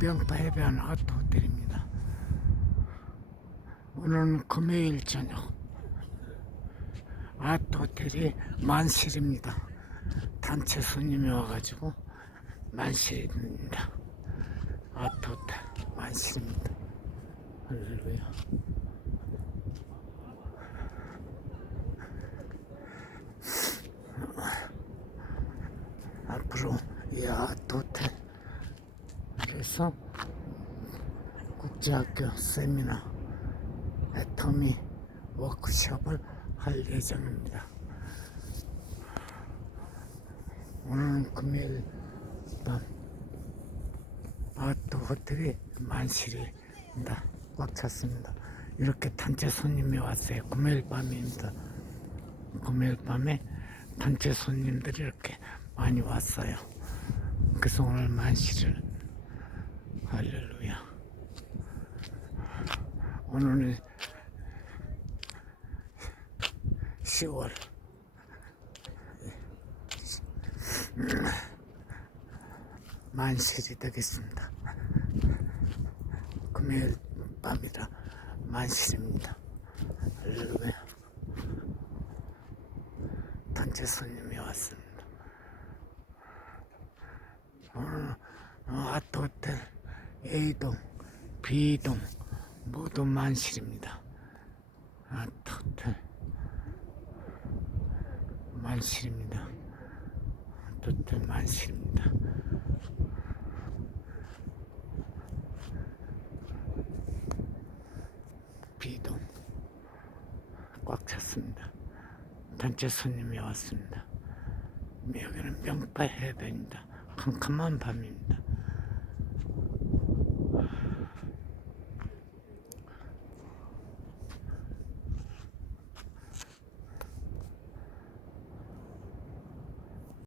명파 해변 아트 호텔입니다. 오늘은 금요일 저녁 아트 호텔이 만실입니다. 단체 손님이 와가지고 만실입니다. 아트 호텔 만실입니다. 할렐루야. 앞으로 이 아트 호텔 에서 국제학교 세미나 애터미 워크숍을 할 예정입니다. 오늘은 금요일 밤 아트 호텔이 만실입니다. 꽉 찼습니다. 이렇게 단체 손님이 왔어요. 금요일 밤입니다. 금요일 밤에 단체 손님들이 이렇게 많이 왔어요. 그래서 오늘 만실을 할렐루야. 오늘은 10월 만실이 되겠습니다. 금요일 밤이라 만실입니다. 할렐루야. 단체 손님이 왔습니다. 오늘 어, 아트 호텔 A동, B동 모두 만실입니다. 아트 호텔 만실입니다. 호텔 만실입니다. B동 꽉 찼습니다. 단체 손님이 왔습니다. 여기는 명파 해변입니다. 캄캄한 밤입니다.